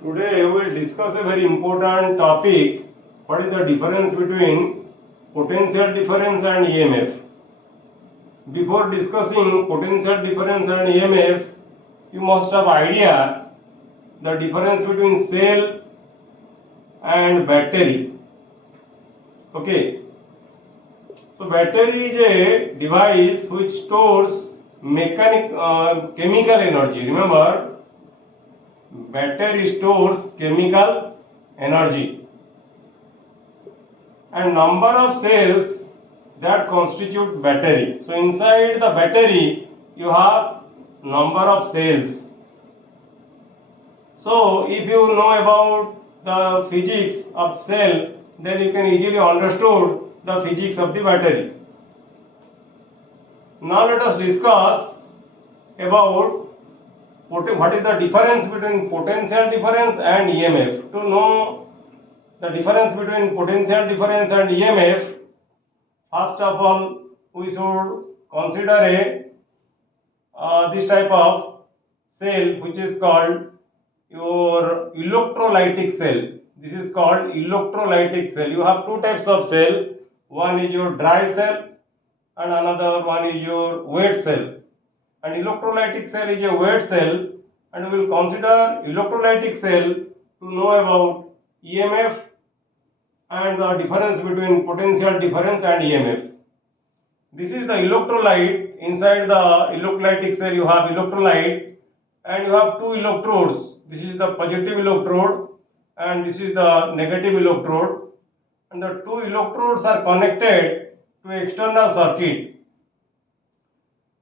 Today we will discuss a very important topic. What is the difference between potential difference and EMF? Before discussing potential difference and EMF, you must have idea the difference between cell and battery. Okay. So battery is a device which stores chemical energy. Remember, battery stores chemical energy and number of cells that constitute battery. So inside the battery you have number of cells. So if you know about the physics of cell, then you can easily understood the physics of the battery. Now let us discuss about what is the difference between potential difference and EMF. To know the difference between potential difference and EMF, first of all we should consider this type of cell which is called your electrolytic cell. This is called electrolytic cell. You have two types of cell. One is your dry cell and another one is your wet cell. And electrolytic cell is a wet cell, and we will consider electrolytic cell to know about EMF and the difference between potential difference and EMF. This is the electrolyte. Inside the electrolytic cell you have electrolyte and you have two electrodes. This is the positive electrode and this is the negative electrode, and the two electrodes are connected to external circuit.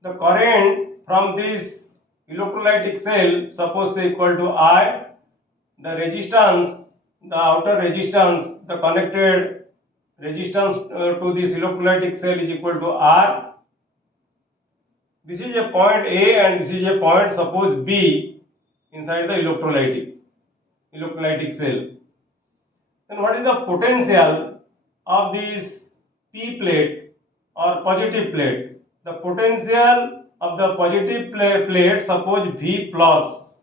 The current from this electrolytic cell, suppose say equal to I, the resistance, the outer resistance, the connected resistance to this electrolytic cell is equal to R. This is a point A and this is a point suppose B inside the electrolytic cell. Then what is the potential of this P plate or positive plate? The potential of the positive plate, suppose V plus.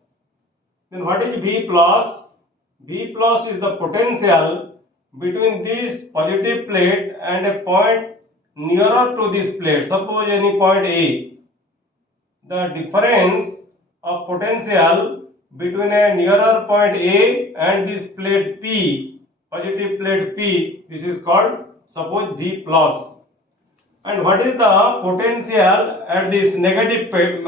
Then what is V plus? V plus is the potential between this positive plate and a point nearer to this plate, suppose any point A. The difference of potential between a nearer point A and this plate P, positive plate P, this is called suppose V plus. And what is the potential at this negative plate?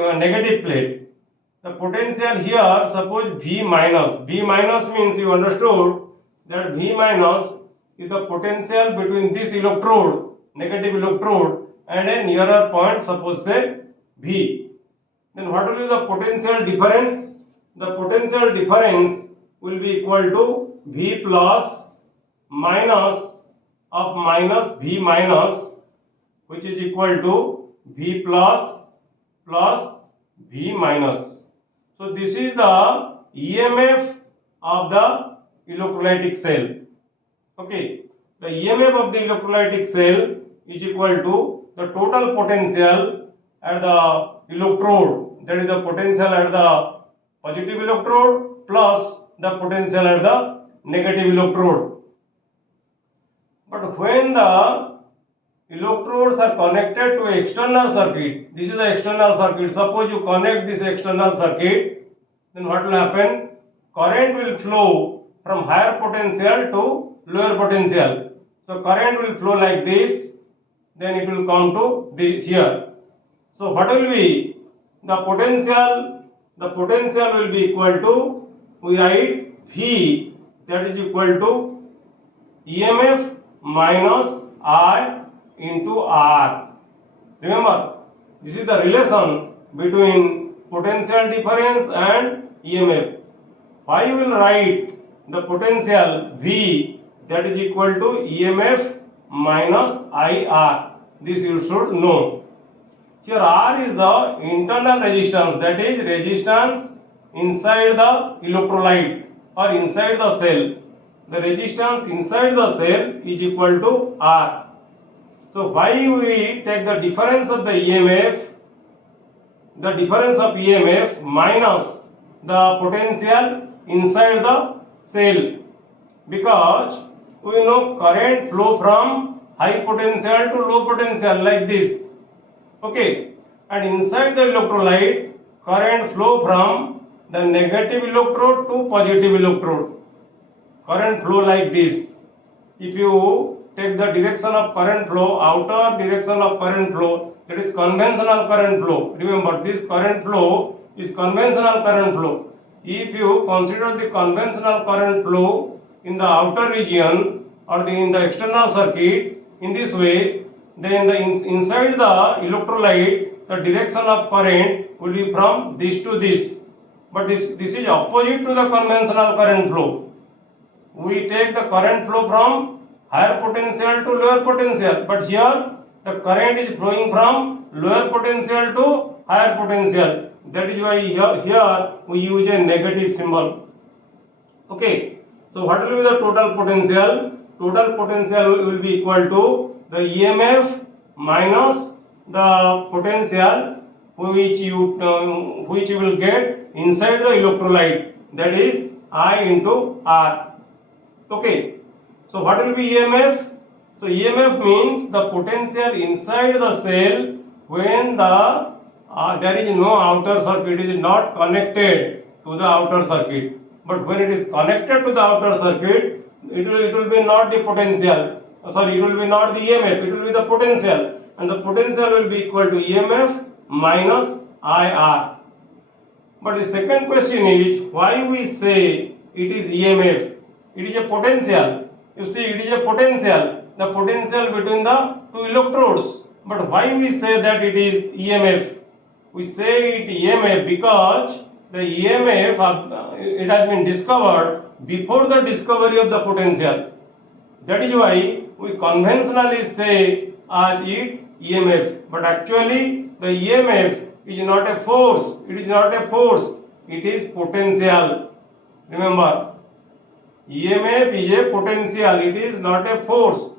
The potential here, suppose V minus. V minus means you understood that V minus is the potential between this electrode, negative electrode, and a nearer point, suppose say V. Then what will be the potential difference? The potential difference will be equal to V plus minus of minus V minus, which is equal to V plus plus V minus. So this is the EMF of the electrolytic cell. Okay, the EMF of the electrolytic cell is equal to the total potential at the electrode, that is the potential at the positive electrode plus the potential at the negative electrode. But when the electrodes are connected to external circuit, this is the external circuit. Suppose you connect this external circuit, then what will happen? Current will flow from higher potential to lower potential. So current will flow like this, then it will come to here. So what will be the potential? The potential will be equal to, we write V, that is equal to EMF minus I into R. Remember, this is the relation between potential difference and EMF. Why you will write the potential V, that is equal to EMF minus IR. This you should know. Here R is the internal resistance, that is resistance inside the electrolyte or inside the cell. The resistance inside the cell is equal to R. So why we take the difference of the EMF, the difference of EMF minus the potential inside the cell, because we know current flow from high potential to low potential like this. Okay, and inside the electrolyte, current flow from the negative electrode to positive electrode. Current flow like this. If you take the direction of current flow, outer direction of current flow, that is conventional current flow. Remember, this current flow is conventional current flow. If you consider the conventional current flow in the outer region or in the external circuit in this way, then inside the electrolyte, the direction of current will be from this to this. But this is opposite to the conventional current flow. We take the current flow from higher potential to lower potential, but here the current is flowing from lower potential to higher potential. That is why here we use a negative symbol. Okay, so what will be the total potential? Total potential will be equal to the EMF minus the potential which you will get inside the electrolyte, that is I into R. Okay, so what will be EMF? So EMF means the potential inside the cell when there is no outer circuit, it is not connected to the outer circuit. But when it is connected to the outer circuit, it will be not the potential. Sorry, it will be not the EMF, it will be the potential, and the potential will be equal to EMF minus IR. But the second question is, why we say it is EMF? It is a potential. You see, it is a potential. The potential between the two electrodes. But why we say that it is EMF? We say it EMF because the EMF it has been discovered before the discovery of the potential. That is why we conventionally say as it EMF. But actually the EMF is not a force. It is not a force. It is potential. Remember, EMF is a potential. It is not a force.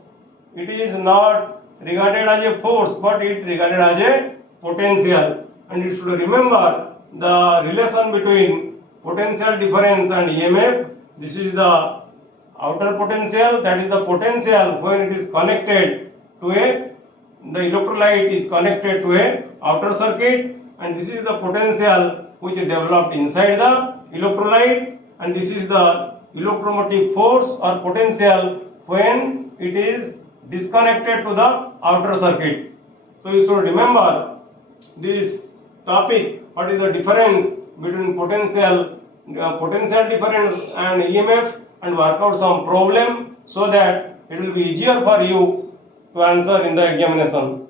It is not regarded as a force, but it regarded as a potential. And you should remember the relation between potential difference and EMF. This is the outer potential, that is the potential when it is connected to the electrolyte is connected to a outer circuit, and this is the potential which is developed inside the electrolyte, and this is the electromotive force or potential when it is disconnected to the outer circuit. So you should remember this topic, what is the difference between potential difference and EMF, and work out some problem so that it will be easier for you to answer in the examination.